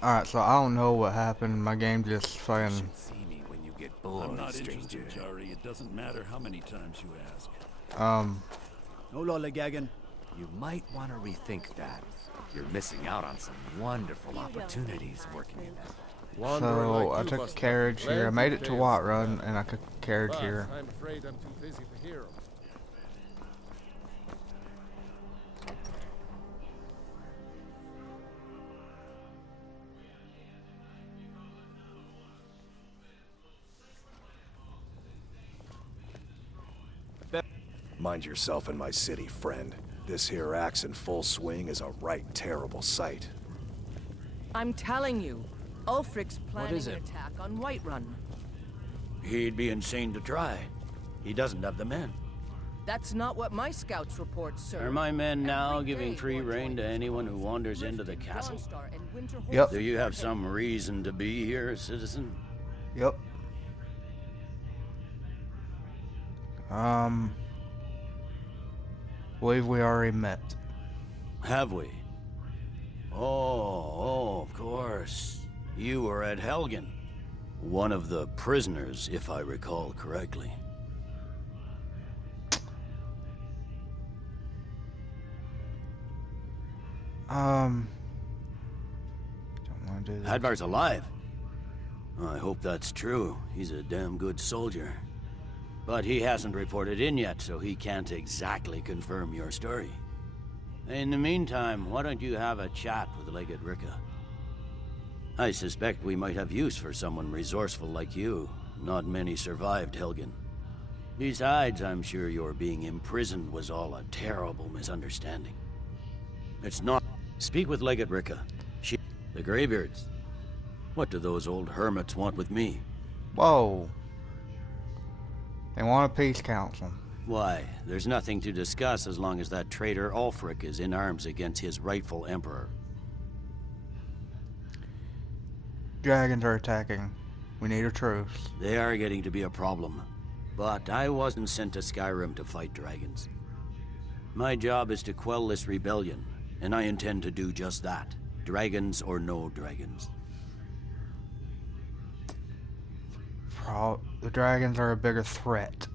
Alright, so I don't know what happened. My game just You saying, should see me when you get bored, I'm not stranger. interested, Jari. It doesn't matter how many times you ask. um, No lollygagging. You might want to rethink that. You're missing out on some wonderful opportunities working in that. Wandering so like I you took must have carriage here. I made plenty it to tales to Whiterun, tell. and I took carriage But here. I'm afraid I'm too busy to hear 'em. Mind yourself in my city, friend. This here axe in full swing is a right terrible sight. I'm telling you, Ulfric's planning is an it? attack on Whiterun. He'd be insane to try. He doesn't have the men. That's not what my scouts report, sir. Are my men now Every giving day free more rein to join anyone who squads. wanders into the Riften, castle? Dawnstar, and Winterhold Yep. Do you have some reason to be here, citizen? Yep. Believe we already met. Have we? Oh, of course. You were at Helgen. One of the prisoners, if I recall correctly. Don't want to do this. Hadvar's alive. I hope that's true. He's a damn good soldier. But he hasn't reported in yet, so he can't exactly confirm your story. In the meantime, why don't you have a chat with Legate Ricka? I suspect we might have use for someone resourceful like you. Not many survived Helgen. Besides, I'm sure your being imprisoned was all a terrible misunderstanding. It's not. Speak with Legate Ricka. The Greybeards. What do those old hermits want with me? Whoa. They want a peace council. Why, there's nothing to discuss as long as that traitor Ulfric is in arms against his rightful emperor. Dragons are attacking. We need a truce. They are getting to be a problem. But I wasn't sent to Skyrim to fight dragons. My job is to quell this rebellion, and I intend to do just that. Dragons or no dragons. The dragons are a bigger threat.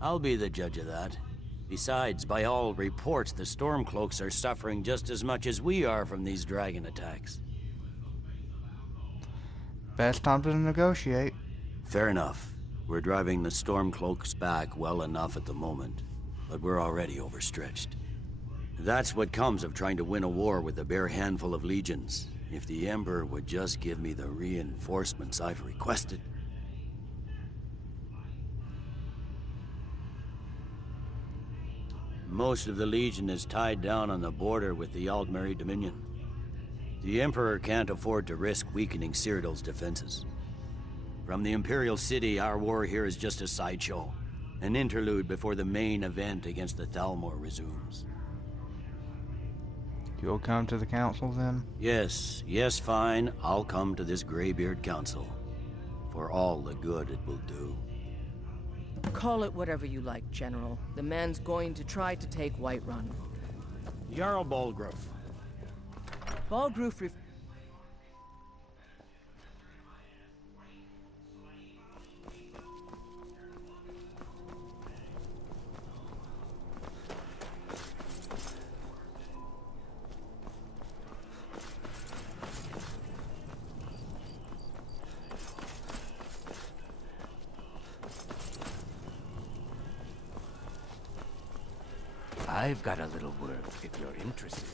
I'll be the judge of that. Besides, by all reports, the Stormcloaks are suffering just as much as we are from these dragon attacks. Best time to negotiate. Fair enough. We're driving the Stormcloaks back well enough at the moment, but we're already overstretched. That's what comes of trying to win a war with a bare handful of legions. If the Emperor would just give me the reinforcements I've requested. Most of the Legion is tied down on the border with the Aldmeri Dominion. The Emperor can't afford to risk weakening Cyrodiil's defenses. From the Imperial City, our war here is just a sideshow. An interlude before the main event against the Thalmor resumes. You'll come to the council then? Yes, fine. I'll come to this Greybeard Council. For all the good it will do. Call it whatever you like, General. The man's going to try to take Whiterun. Jarl Balgruuf. Balgruf I've got a little work if you're interested.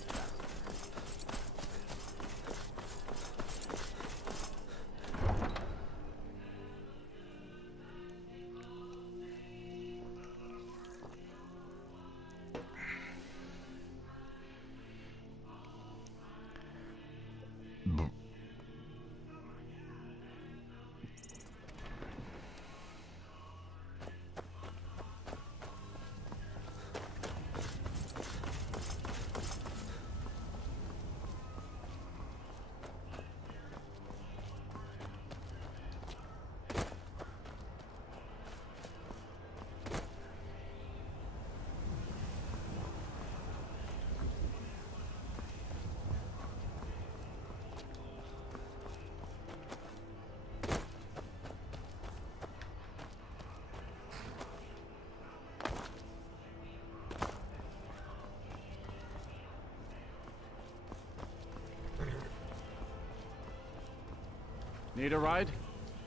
Need a ride?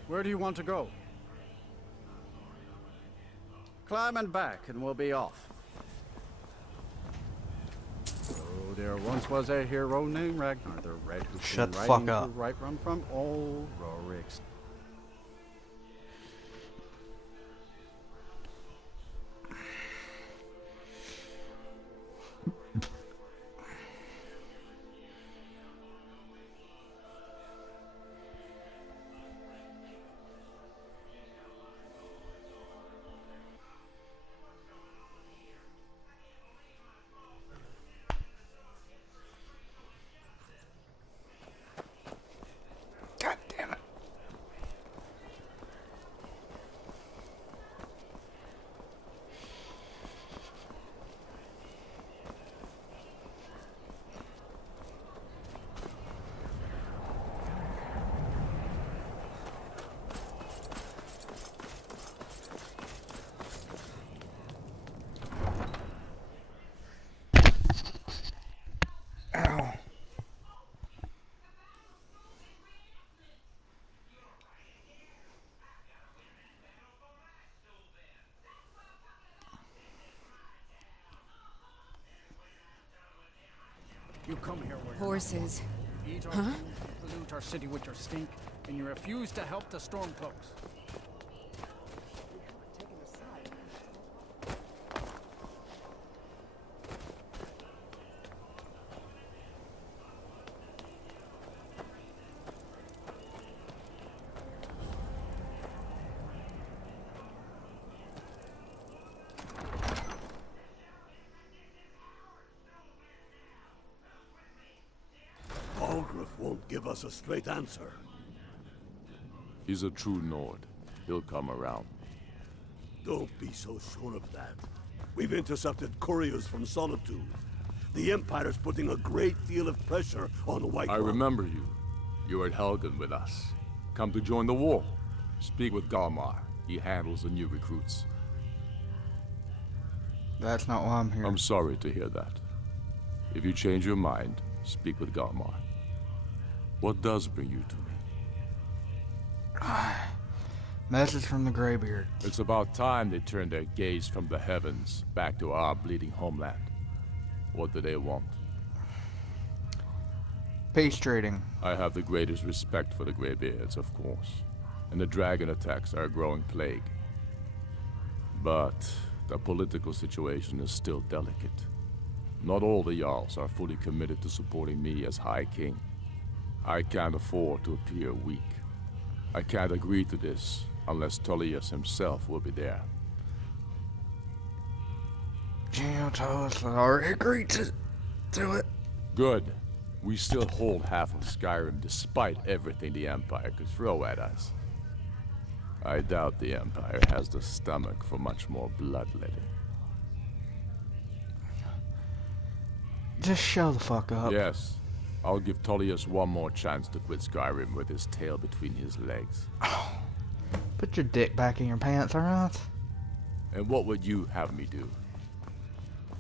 Where do you want to go? Climb and back, and we'll be off. Oh, there once was a hero named Ragnar the Red who Shut came the riding fuck up. to right run from old Rorik's. God damn it. Ow. You come here where Horses. you eat our food, pollute our city with your stink, and you refuse to help the Stormcloaks. Algriff won't give us a straight answer. He's a true Nord. He'll come around. Don't be so sure of that. We've intercepted couriers from Solitude. The Empire's putting a great deal of pressure on the White I One. remember you. You were at Helgen with us. Come to join the war. Speak with Galmar. He handles the new recruits. That's not why I'm here. I'm sorry to hear that. If you change your mind, speak with Galmar. What does bring you to me? Message from the Greybeard. It's about time they turned their gaze from the heavens back to our bleeding homeland. What do they want? Peace trading. I have the greatest respect for the Greybeards, of course. And the dragon attacks are a growing plague. But the political situation is still delicate. Not all the Jarls are fully committed to supporting me as High King. I can't afford to appear weak. I can't agree to this unless Tullius himself will be there. Geo told us I already agreed to it. Good. We still hold half of Skyrim despite everything the Empire could throw at us. I doubt the Empire has the stomach for much more bloodletting. Just show the fuck up. Yes. I'll give Tullius one more chance to quit Skyrim with his tail between his legs. Put your dick back in your pants, alright? And what would you have me do?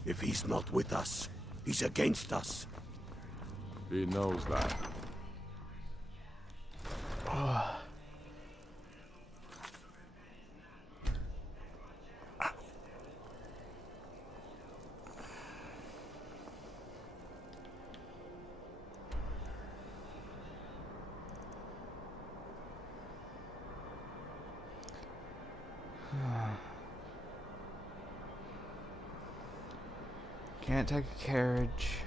If he's not with us, he's against us. He knows that. Can't take a carriage.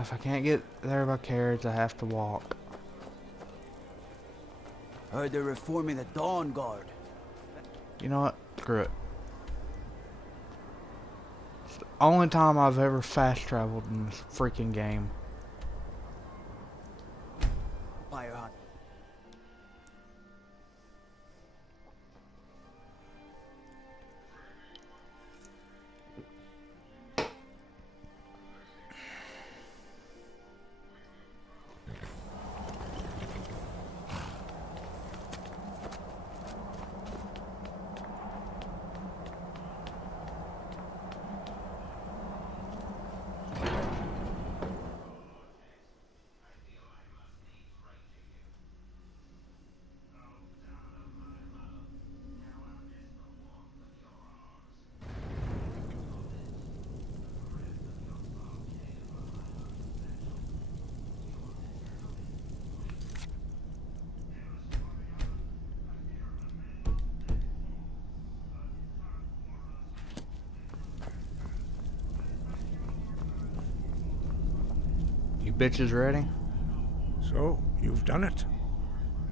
If I can't get there by carriage, I have to walk. Heard they're reforming the Dawn Guard. You know what? Screw it. It's the only time I've ever fast traveled in this freaking game. Fire hunt. You bitches ready? So, you've done it.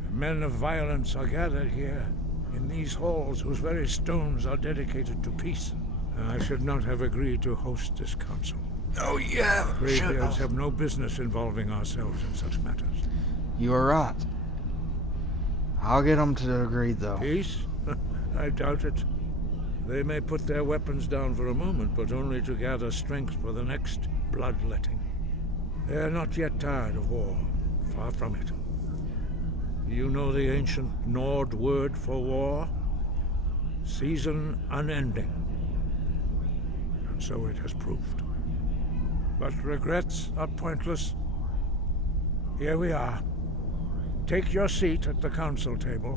The men of violence are gathered here, in these halls whose very stones are dedicated to peace. I should not have agreed to host this council. Oh yeah. Greybeards have no business involving ourselves in such matters. You are right. I'll get them to agree, though. Peace? I doubt it. They may put their weapons down for a moment, but only to gather strength for the next bloodletting. They are not yet tired of war. Far from it. You know the ancient Nord word for war? Season unending. And so it has proved. But regrets are pointless. Here we are. Take your seat at the council table,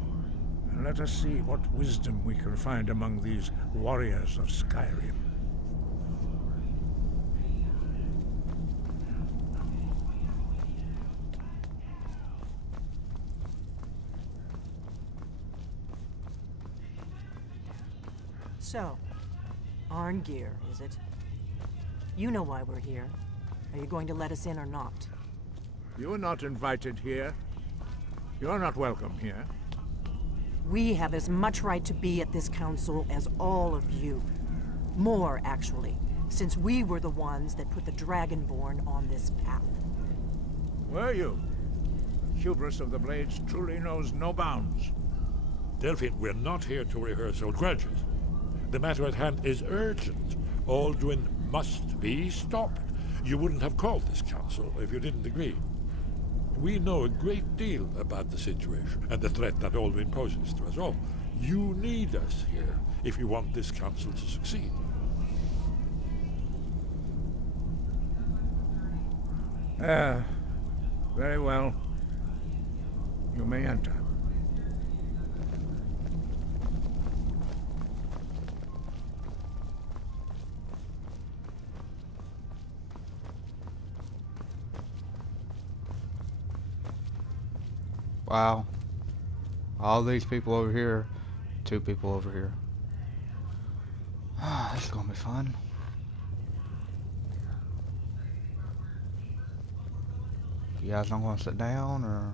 and let us see what wisdom we can find among these warriors of Skyrim. So, Arngeir, is it? You know why we're here. Are you going to let us in or not? You are not invited here. You're not welcome here. We have as much right to be at this council as all of you. More, actually, since we were the ones that put the Dragonborn on this path. Were you? Hubris of the Blades truly knows no bounds. Delphine, we're not here to rehearse old grudges. The matter at hand is urgent. Alduin must be stopped. You wouldn't have called this council if you didn't agree. We know a great deal about the situation and the threat that Alduin poses to us all. You need us here if you want this council to succeed. Very well. You may enter. Wow. All these people over here. 2 people over here. This is gonna be fun. You guys don't want to sit down, or...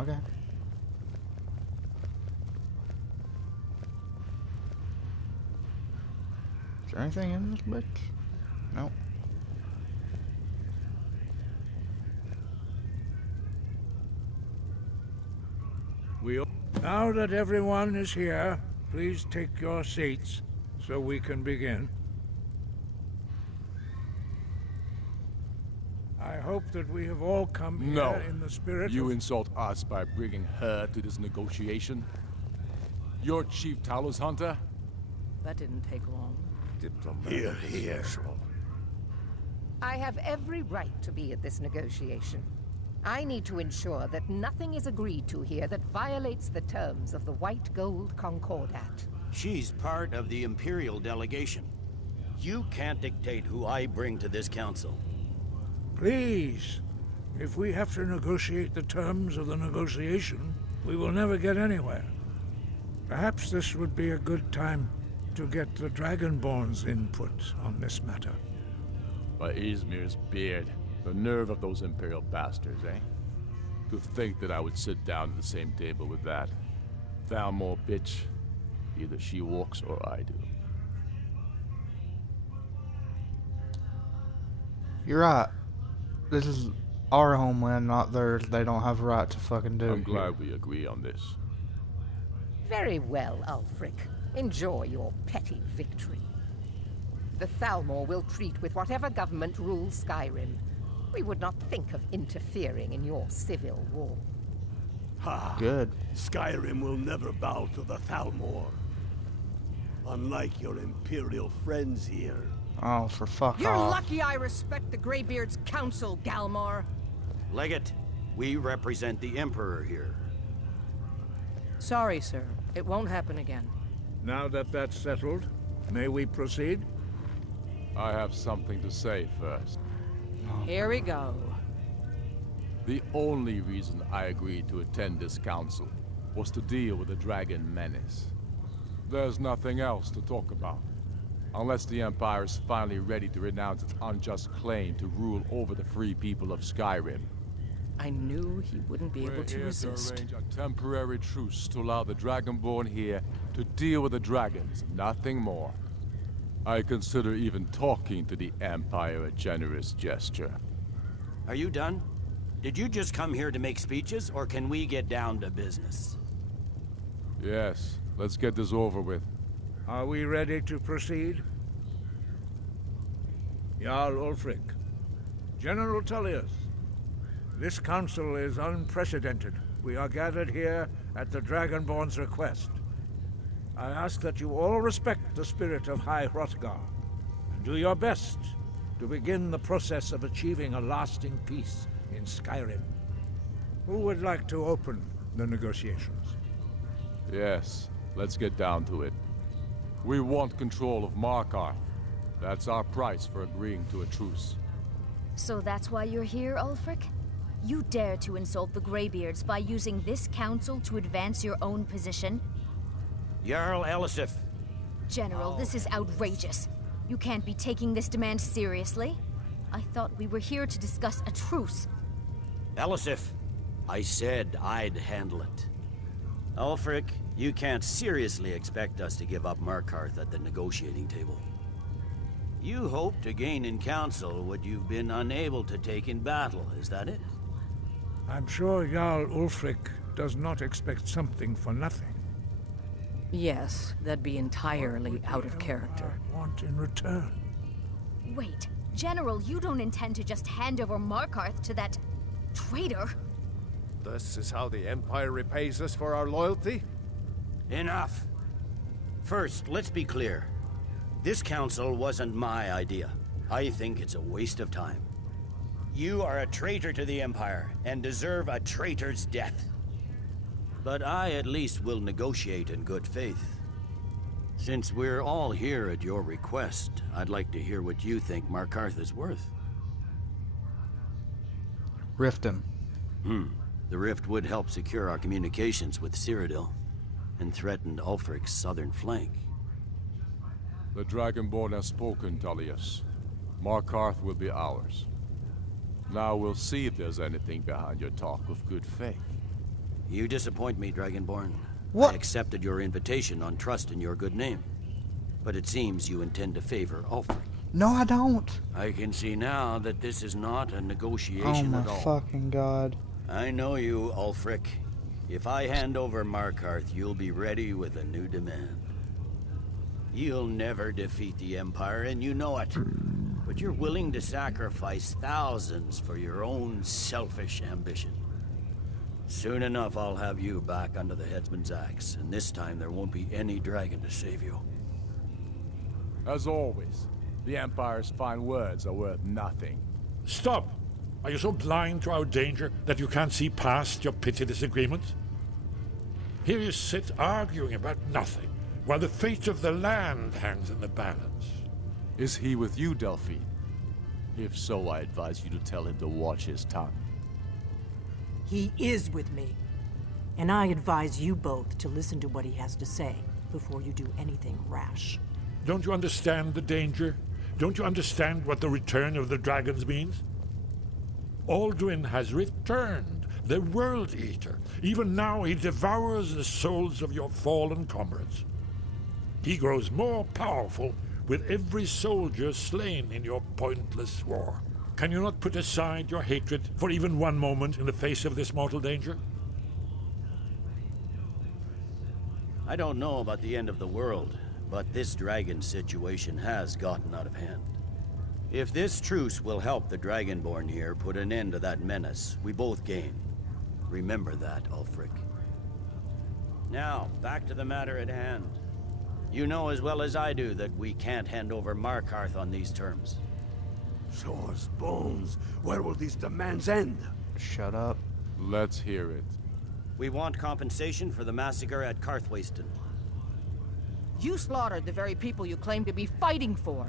Okay. Is there anything in this bitch? Nope. Now that everyone is here, please take your seats so we can begin. I hope that we have all come here in the spirit You of... insult us by bringing her to this negotiation? You're Chief Talos Hunter? That didn't take long. Here, here. I have every right to be at this negotiation. I need to ensure that nothing is agreed to here that violates the terms of the White Gold Concordat. She's part of the Imperial delegation. You can't dictate who I bring to this council. Please, if we have to negotiate the terms of the negotiation, we will never get anywhere. Perhaps this would be a good time to get the Dragonborn's input on this matter. By Izmir's beard. The nerve of those Imperial bastards, eh? To think that I would sit down at the same table with that Thalmor bitch. Either she walks or I do. You're right. This is our homeland, not theirs. They don't have a right to fucking do it. I'm glad we agree on this. Very well, Ulfric. Enjoy your petty victory. The Thalmor will treat with whatever government rules Skyrim. We would not think of interfering in your civil war. Ha! Good. Skyrim will never bow to the Thalmor. Unlike your Imperial friends here. Oh, for fuck You're off. lucky I respect the Greybeard's council, Galmar. Legate, we represent the Emperor here. Sorry, sir. It won't happen again. Now that that's settled, may we proceed? I have something to say first. Here we go. The only reason I agreed to attend this council was to deal with the dragon menace. There's nothing else to talk about. Unless the Empire is finally ready to renounce its unjust claim to rule over the free people of Skyrim. I knew he wouldn't be able to We're here resist. to arrange a temporary truce to allow the Dragonborn here to deal with the dragons, nothing more. I consider even talking to the Empire a generous gesture. Are you done? Did you just come here to make speeches, or can we get down to business? Yes, let's get this over with. Are we ready to proceed? Jarl Ulfric, General Tullius, this council is unprecedented. We are gathered here at the Dragonborn's request. I ask that you all respect the spirit of High Hrothgar, and do your best to begin the process of achieving a lasting peace in Skyrim. Who would like to open the negotiations? Yes, let's get down to it. We want control of Markarth. That's our price for agreeing to a truce. So that's why you're here, Ulfric? You dare to insult the Greybeards by using this council to advance your own position? Jarl Elisif. General, this is outrageous. You can't be taking this demand seriously. I thought we were here to discuss a truce. Elisif, I said I'd handle it. Ulfric, you can't seriously expect us to give up Markarth at the negotiating table. You hope to gain in council what you've been unable to take in battle, is that it? I'm sure Jarl Ulfric does not expect something for nothing. Yes, that'd be entirely out of character. Want in return? Wait, General, you don't intend to just hand over Markarth to that traitor? This is how the Empire repays us for our loyalty? Enough! First, let's be clear. This council wasn't my idea. I think it's a waste of time. You are a traitor to the Empire, and deserve a traitor's death. But I at least will negotiate in good faith. Since we're all here at your request, I'd like to hear what you think Markarth is worth. Rift him. The rift would help secure our communications with Cyrodiil, and threatened Ulfric's southern flank. The Dragonborn has spoken, Tullius. Markarth will be ours. Now we'll see if there's anything behind your talk of good faith. You disappoint me, Dragonborn. What? I accepted your invitation on trust in your good name. But it seems you intend to favor Ulfric. No, I don't. I can see now that this is not a Oh negotiation my at all. fucking god. I know you, Ulfric. If I hand over Markarth, you'll be ready with a new demand. You'll never defeat the Empire, and you know it. But you're willing to sacrifice thousands for your own selfish ambition. Soon enough, I'll have you back under the headsman's axe, and this time there won't be any dragon to save you. As always, the Empire's fine words are worth nothing. Stop! Are you so blind to our danger that you can't see past your petty disagreements? Here you sit arguing about nothing, while the fate of the land hangs in the balance. Is he with you, Delphine? If so, I advise you to tell him to watch his tongue. He is with me. And I advise you both to listen to what he has to say before you do anything rash. Don't you understand the danger? Don't you understand what the return of the dragons means? Alduin has returned, the World Eater. Even now he devours the souls of your fallen comrades. He grows more powerful with every soldier slain in your pointless war. Can you not put aside your hatred for even one moment in the face of this mortal danger? I don't know about the end of the world, but this dragon situation has gotten out of hand. If this truce will help the Dragonborn here put an end to that menace, we both gain. Remember that, Ulfric. Now, back to the matter at hand. You know as well as I do that we can't hand over Markarth on these terms. Show us bones. Where will these demands end? Shut up. Let's hear it. We want compensation for the massacre at Karthwasten. You slaughtered the very people you claim to be fighting for.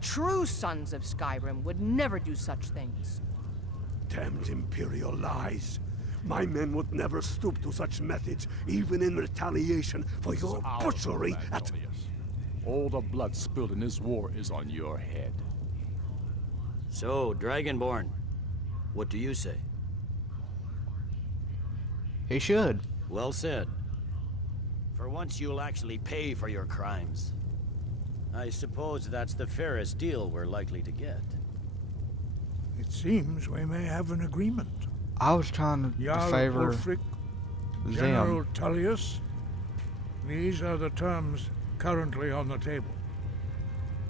True sons of Skyrim would never do such things. Damned Imperial lies. My men would never stoop to such methods, even in retaliation for your butchery at... All the blood spilled in this war is on your head. So, Dragonborn, what do you say? He should. Well said. For once you'll actually pay for your crimes. I suppose that's the fairest deal we're likely to get. It seems we may have an agreement. I was trying to Jarl favor Ulfric, them. General Tullius. These are the terms currently on the table.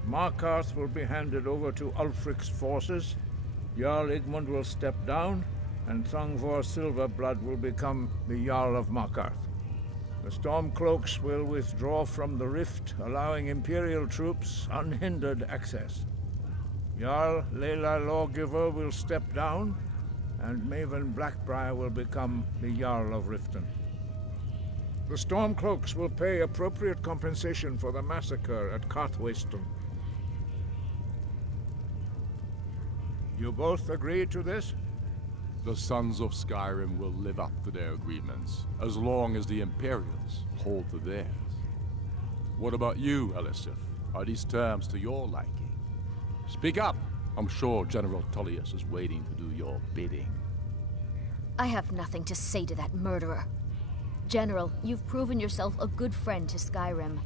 Markarth will be handed over to Ulfric's forces. Jarl Igmund will step down, and Thongvor Silverblood will become the Jarl of Markarth. The Stormcloaks will withdraw from the rift, allowing Imperial troops unhindered access. Jarl Leila Lawgiver will step down, and Maven Blackbriar will become the Jarl of Riften. The Stormcloaks will pay appropriate compensation for the massacre at Carthwayston. You both agree to this? The Sons of Skyrim will live up to their agreements, as long as the Imperials hold to theirs. What about you, Elisif? Are these terms to your liking? Speak up! I'm sure General Tullius is waiting to do your bidding. I have nothing to say to that murderer. General, you've proven yourself a good friend to Skyrim.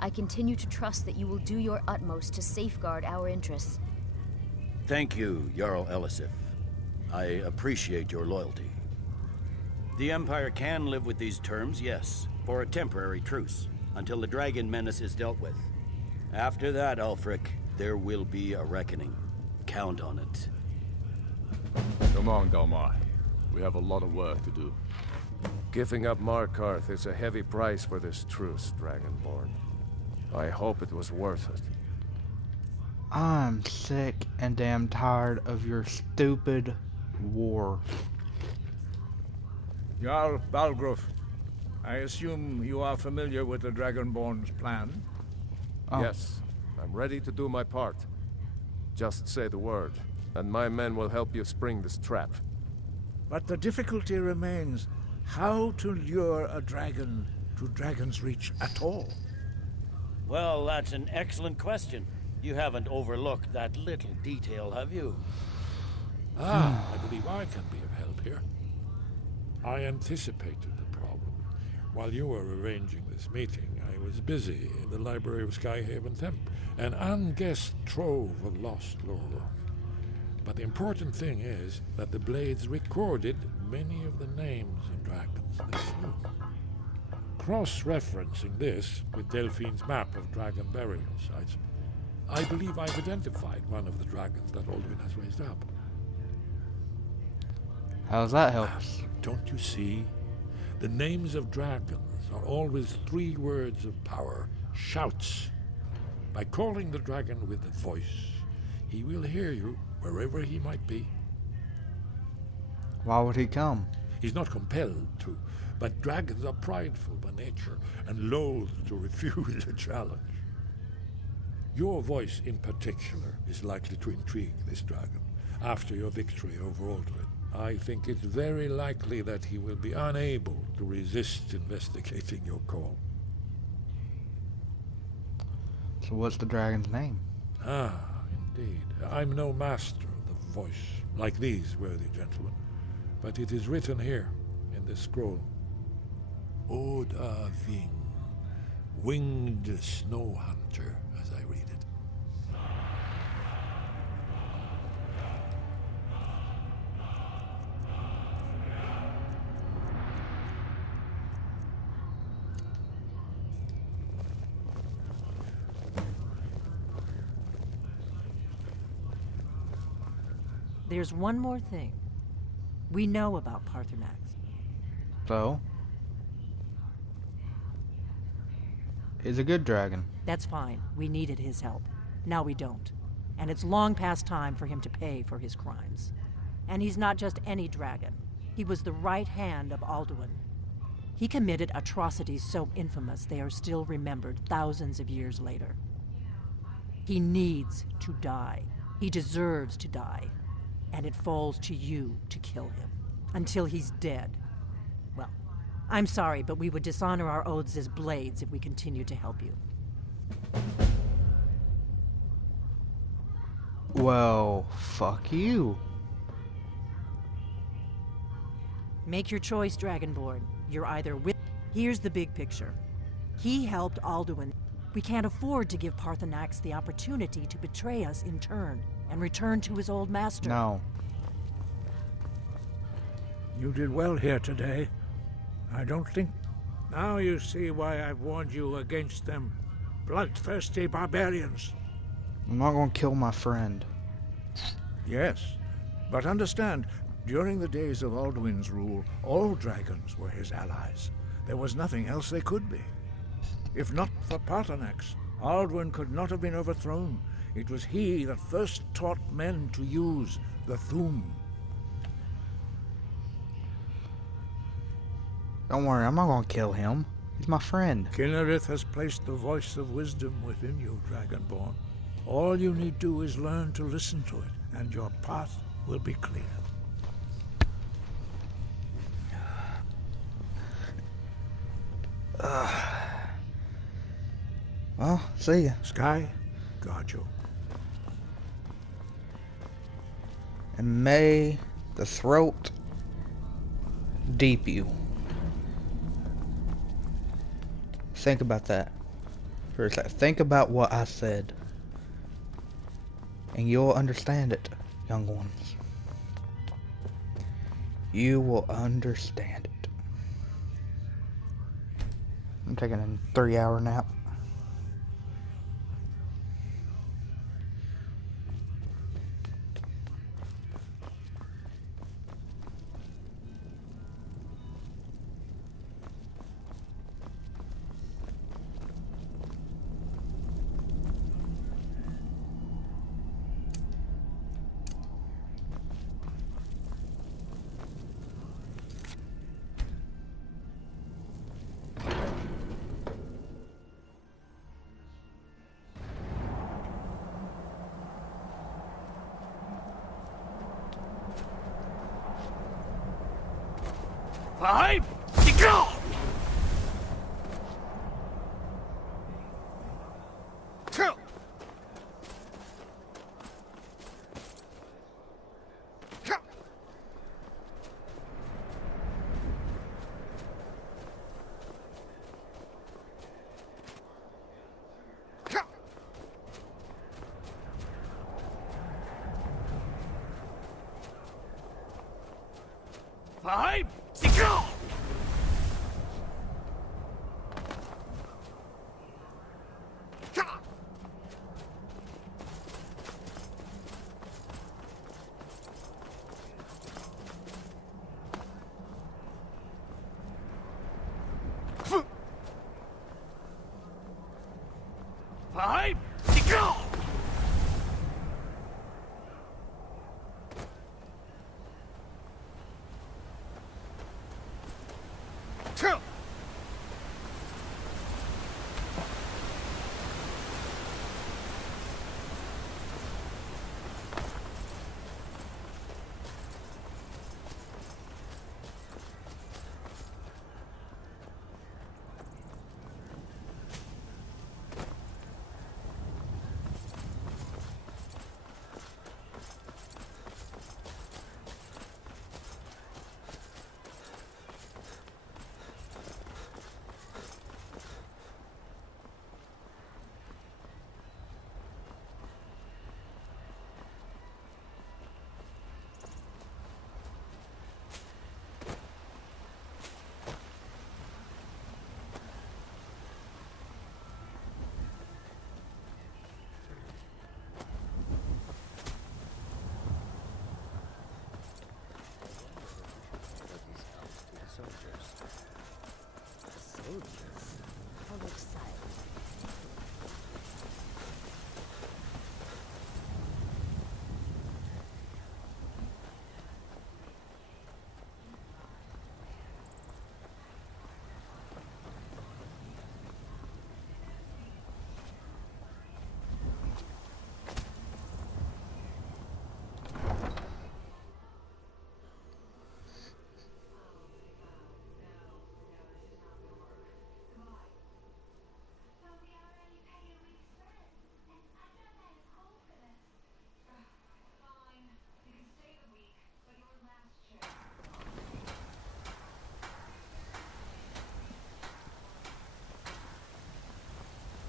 I continue to trust that you will do your utmost to safeguard our interests. Thank you, Jarl Elisif. I appreciate your loyalty. The Empire can live with these terms, yes, for a temporary truce, until the dragon menace is dealt with. After that, Ulfric, there will be a reckoning. Count on it. Come on, Dalmar. We have a lot of work to do. Giving up Markarth is a heavy price for this truce, Dragonborn. I hope it was worth it. I'm sick and damn tired of your stupid war. Jarl Balgruuf, I assume you are familiar with the Dragonborn's plan? Oh. Yes, I'm ready to do my part. Just say the word, and my men will help you spring this trap. But the difficulty remains how to lure a dragon to Dragon's Reach at all. Well, that's an excellent question. You haven't overlooked that little detail, have you? I believe I can be of help here. I anticipated the problem. While you were arranging this meeting, I was busy in the library of Skyhaven Temple, an unguessed trove of lost lore. But the important thing is that the Blades recorded many of the names of dragons they slew. Cross-referencing this with Delphine's map of dragon burial sites, I believe I've identified one of the dragons that Alduin has raised up. How does that help? Don't you see? The names of dragons are always 3 words of power, shouts. By calling the dragon with a voice, he will hear you wherever he might be. Why would he come? He's not compelled to, but dragons are prideful by nature and loath to refuse a challenge. Your voice in particular is likely to intrigue this dragon after your victory over Alduin. I think it's very likely that he will be unable to resist investigating your call. So what's the dragon's name? Ah, indeed. I'm no master of the voice, like these worthy gentlemen, but it is written here in this scroll. Oda Ving, winged snow hunter, as I read it. There's one more thing. We know about Paarthurnax. So? He's a good dragon. That's fine. We needed his help. Now we don't. And it's long past time for him to pay for his crimes. And he's not just any dragon. He was the right hand of Alduin. He committed atrocities so infamous they are still remembered thousands of years later. He needs to die. He deserves to die. And it falls to you to kill him. Until he's dead. Well, I'm sorry, but we would dishonor our oaths as blades if we continued to help you. Well, fuck you. Make your choice, Dragonborn. You're either with... Here's the big picture. He helped Alduin. We can't afford to give Paarthurnax the opportunity to betray us in turn and return to his old master. No. You did well here today. I don't think... Now you see why I've warned you against them bloodthirsty barbarians. I'm not gonna kill my friend. Yes, but understand, during the days of Alduin's rule, all dragons were his allies. There was nothing else they could be. If not for Paarthurnax, Alduin could not have been overthrown. It was he that first taught men to use the Thu'um. Don't worry, I'm not gonna kill him. He's my friend. Kinnerith has placed the voice of wisdom within you, Dragonborn. All you need do is learn to listen to it, and your path will be clear. Well, see ya. Sky, guard you. And may the throat deep you. Think about that for a second. Think about what I said. And you'll understand it, young ones. You will understand it. I'm taking a 3-hour nap. Five, go! Two. Five, go! Five, go! Two.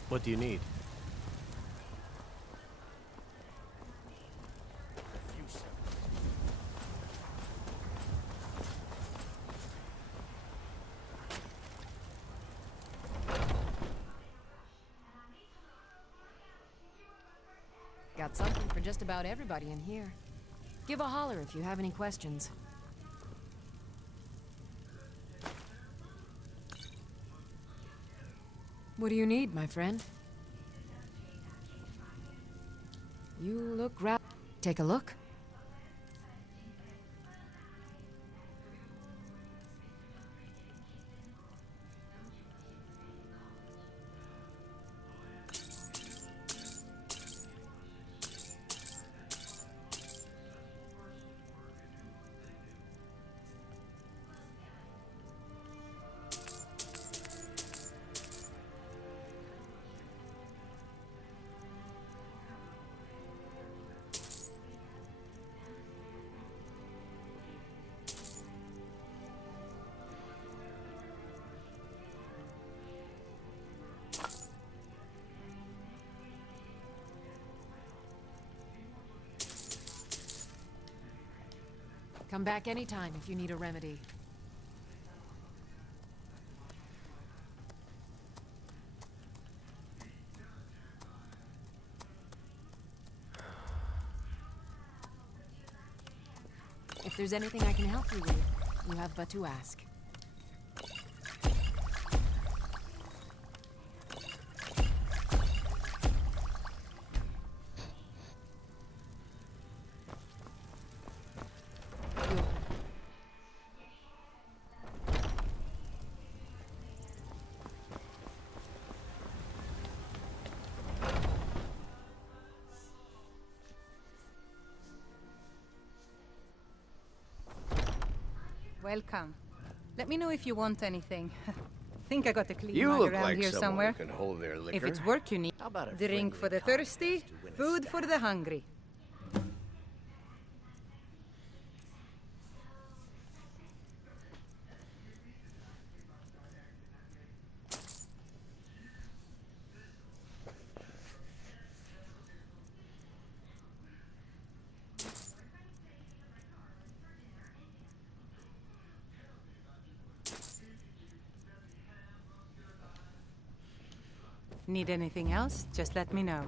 What do you need? Got something for just about everybody in here. Give a holler if you have any questions. What do you need, my friend? You look Take a look. Come back anytime if you need a remedy. If there's anything I can help you with, you have but to ask. Welcome. Let me know if you want anything. Think I got a clean You mug look around like here someone somewhere. who can hold their liquor. If it's work you need, How about a drink for the thirsty, food for the hungry. Need anything else? Just let me know.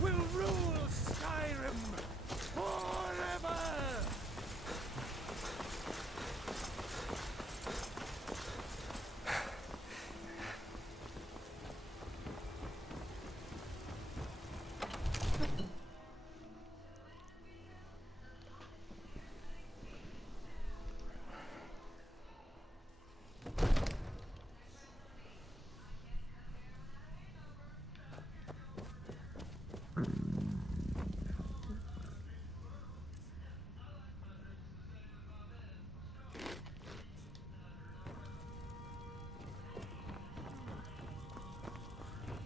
We'll rule Skyrim forever!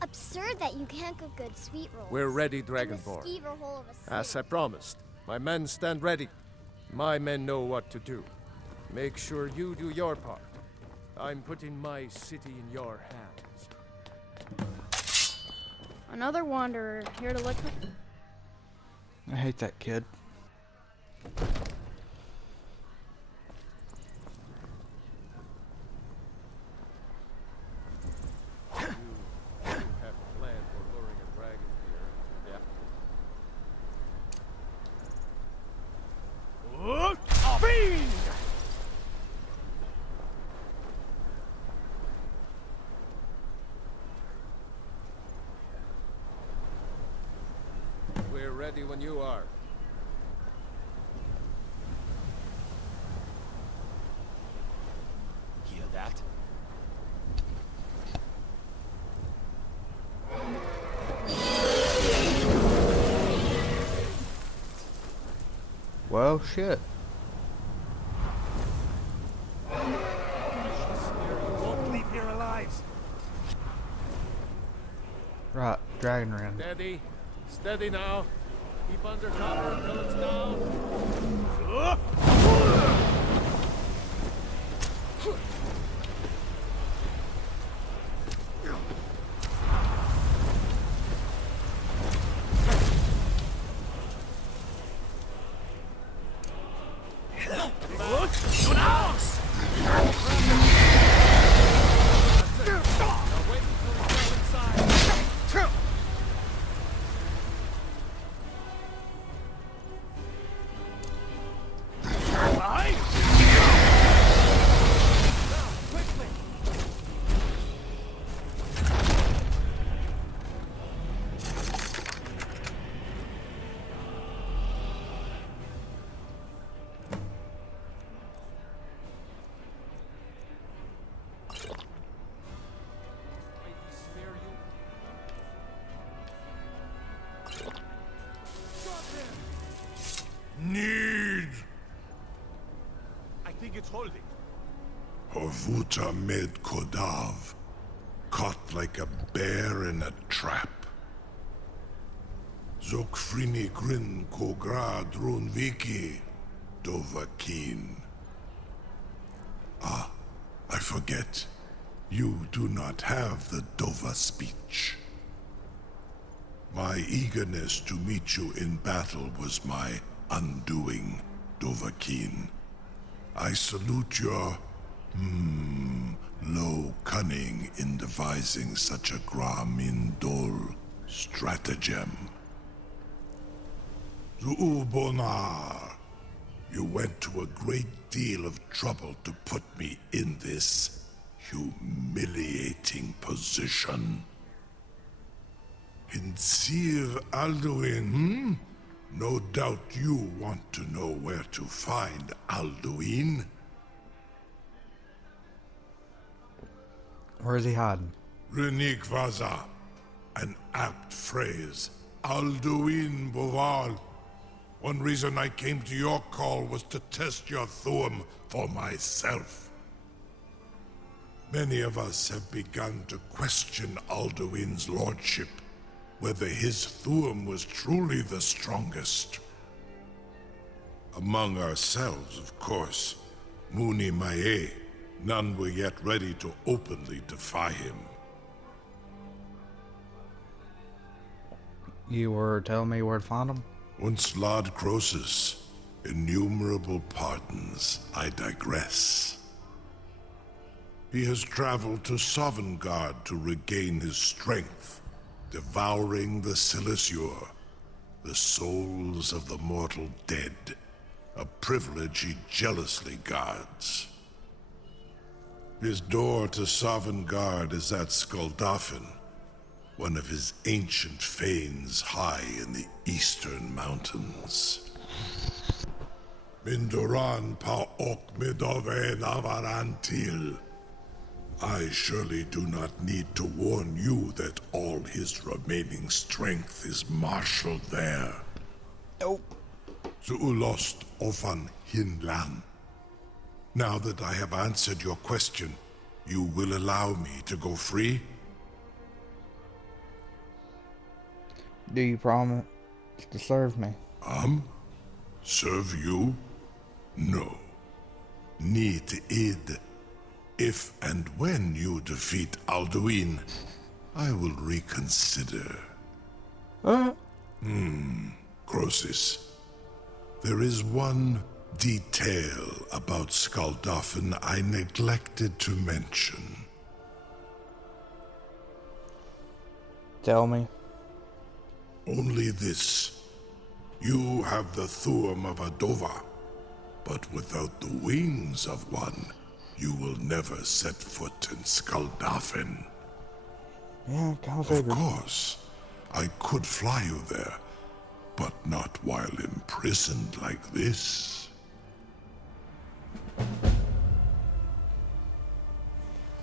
Absurd that you can't cook good sweet rolls. We're ready, In the Dragonborn. skeever hole of a As I promised, my men stand ready. My men know what to do. Make sure you do your part. I'm putting my city in your hands. Another wanderer here to look. I hate that kid. We're ready when you are. Hear that? Well, shit. Won't leave here alive. Right, dragon ran. Steady. Steady now. Keep under cover until it's down. Need! I think it's holding. Horvuta med Kodav, caught like a bear in a trap. Zokfrini Grin Kogra Drunviki, Dovakin. Ah, I forget. You do not have the Dova speech. My eagerness to meet you in battle was my undoing, Dovahkiin. I salute your, low cunning in devising such a Gramindol stratagem. Zuubonar, you went to a great deal of trouble to put me in this humiliating position. Hinsir Alduin, No doubt you want to know where to find Alduin. Where is he hiding? Renik Vaza, an apt phrase. Alduin Boval. One reason I came to your call was to test your Thuum for myself. Many of us have begun to question Alduin's lordship, whether his Thuum was truly the strongest. Among ourselves, of course, Muni Mae, none were yet ready to openly defy him. You were telling me where to find him? Once Lord Croesus, innumerable pardons, I digress. He has traveled to Sovngarde to regain his strength, devouring the Silesur, the souls of the mortal dead, a privilege he jealously guards. His door to Sovngarde is at Skuldafn, one of his ancient fanes high in the eastern mountains. Mindoran pa ok midove navarantil. I surely do not need to warn you that all his remaining strength is marshaled there. Oh. Zuulost ofan hinlan. Now that I have answered your question, you will allow me to go free? Do you promise to serve me? Serve you? No. Need id. If and when you defeat Alduin, I will reconsider. Croesus. There is one detail about Skuldafn I neglected to mention. Tell me. Only this. You have the Thuum of a Dova, but without the wings of one, you will never set foot in Skuldafn. Yeah, Of course, I could fly you there, but not while imprisoned like this.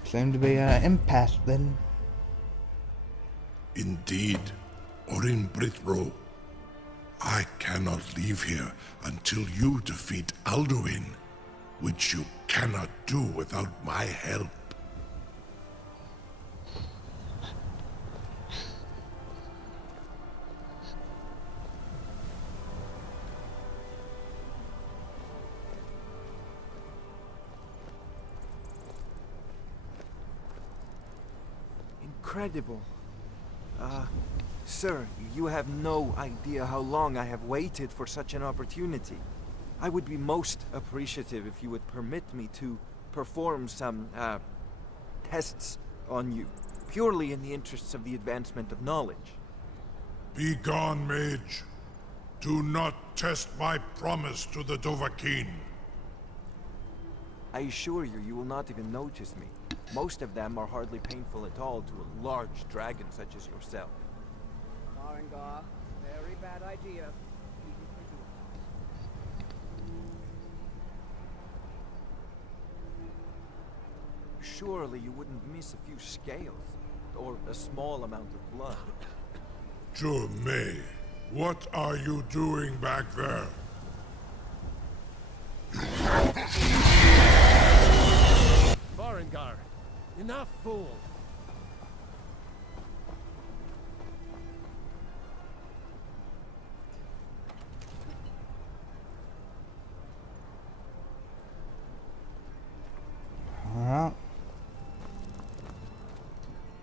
Seem to be an impasse then. Indeed, Orin Britro. I cannot leave here until you defeat Alduin, which you cannot do without my help. incredible. Sir, you have no idea how long I have waited for such an opportunity. I would be most appreciative if you would permit me to perform some, tests on you, purely in the interests of the advancement of knowledge. Be gone, mage. Do not test my promise to the Dovahkiin. I assure you, you will not even notice me. Most of them are hardly painful at all to a large dragon such as yourself. Farengar, very bad idea. Surely you wouldn't miss a few scales, or a small amount of blood. May, what are you doing back there? Farengar, enough, fool!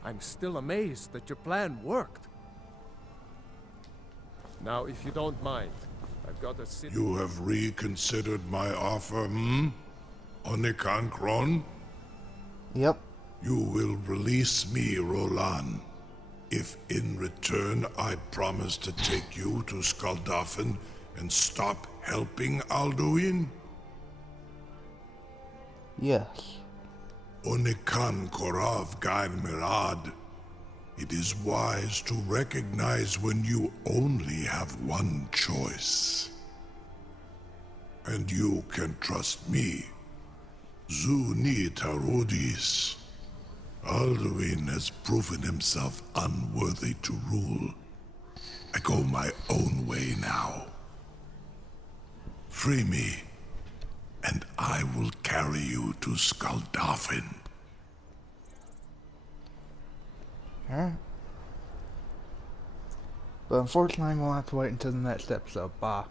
I'm still amazed that your plan worked. Now, if you don't mind, I've got a city... You have reconsidered my offer, hmm? Onikan Kron? Yep. You will release me, Roland, if in return I promise to take you to Skaldafn and stop helping Alduin? Yes. Onikan Korav Gair Mirad. It is wise to recognize when you only have one choice. And you can trust me. Zuni Tarodis. Alduin has proven himself unworthy to rule. I go my own way now. Free me, and I will carry you to Skaldafn. Alright. But unfortunately, we'll have to wait until the next episode. Bye.